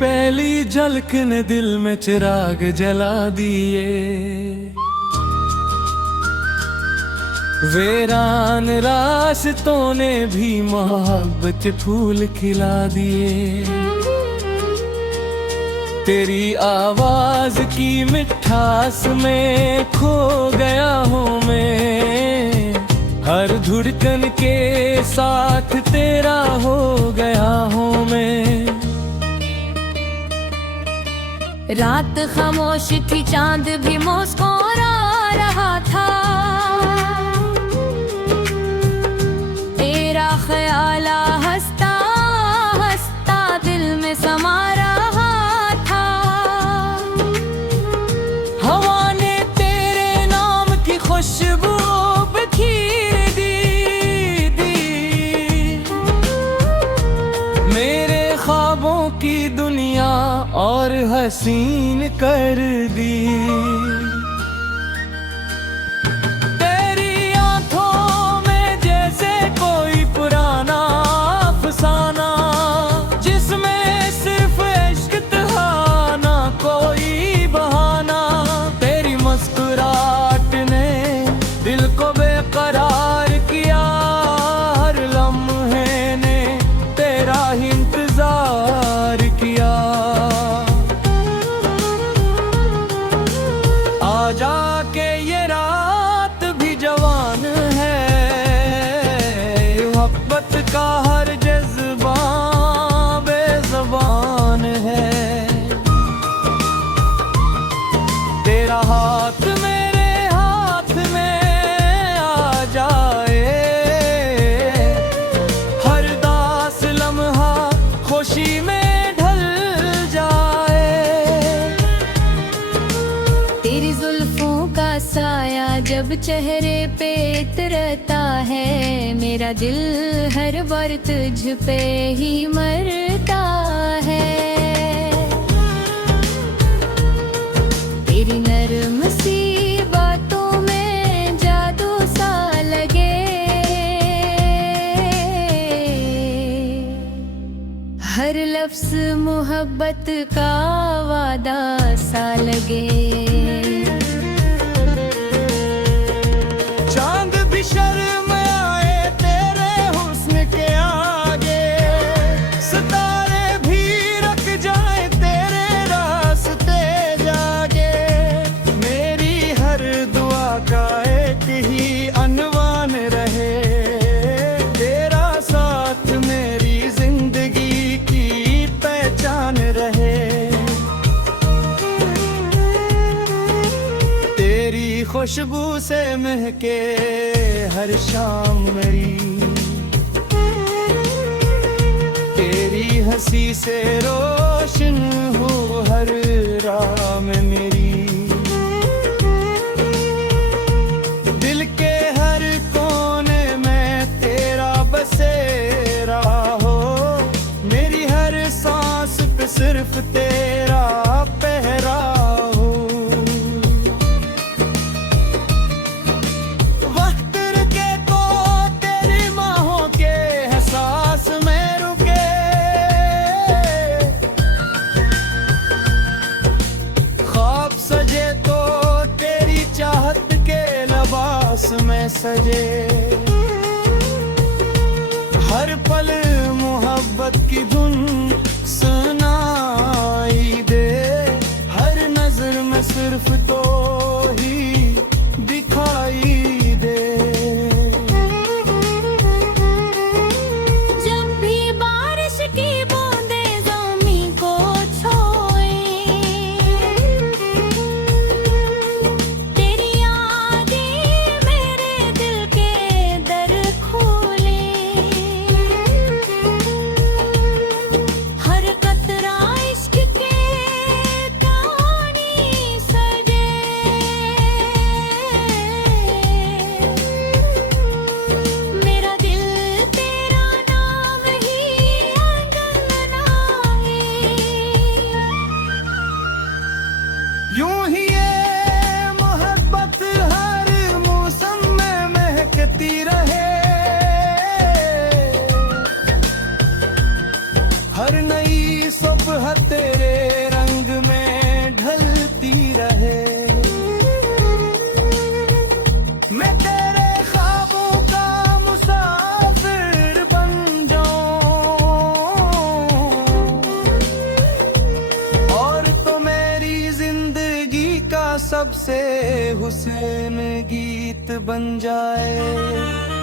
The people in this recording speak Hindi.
पहली झलक ने दिल में चिराग जला दिए, वीरान रास्तों ने भी मोहब्बत फूल खिला दिए। तेरी आवाज की मिठास में खो गया हूँ मैं, हर धड़कन के साथ तेरा हो गया हूँ मैं। रात खामोश थी, चांद भी मुस्कुरा रहा था, तेरा ख्याल हंसता हंसता दिल में समा रहा था। हवा ने तेरे नाम की खुशबू बिखेर दी, मेरे ख्वाबों की दुनिया और हसीन कर दी। तेरी आंखों में जैसे कोई पुराना अफसाना, जिसमें सिर्फ इश्क था ना कोई बहाना। तेरी मुस्कुराहट ने दिल को बेकरार किया, हर लम्हे ने तेरा इंतजार किया। जाके ये रात भी जवान है, मोहब्बत का हर जज्बा बेज़बान है। तेरा हाथ मेरे हाथ में आ जाए, हर दास लम्हा खुशी में साया जब चेहरे पे उतरता है, मेरा दिल हर बार तुझ पे ही मरता है। तेरी नरम सी बातों में जादू सा लगे, हर लफ्ज़ मोहब्बत का वादा सा लगे। चांद भी शर्म आए तेरे हुस्न के आगे, सितारे भी रख जाए तेरे रास्ते जागे। मेरी हर दुआ का एक ही अनवान रहे, तेरा साथ मेरी जिंदगी की पहचान रहे। खुशबू से महके हर शाम मेरी, तेरी हंसी से रोशन हो हर राह में मेरी। दिल के हर कोने में तेरा बसेरा हो, मेरी हर सांस पे सिर्फ तेरा पहरा हो। में सजे हर पल मोहब्बत की धुन सुनाई दे, हर नजर में सिर्फ तो ही दिखाई दे। जब भी बारिश की बूंदें ज़मीं को छुए, तेरी रहे। मैं तेरे ख्वाबों का मुसाफिर बन जाऊं और तो मेरी जिंदगी का सबसे हुस्न गीत बन जाए।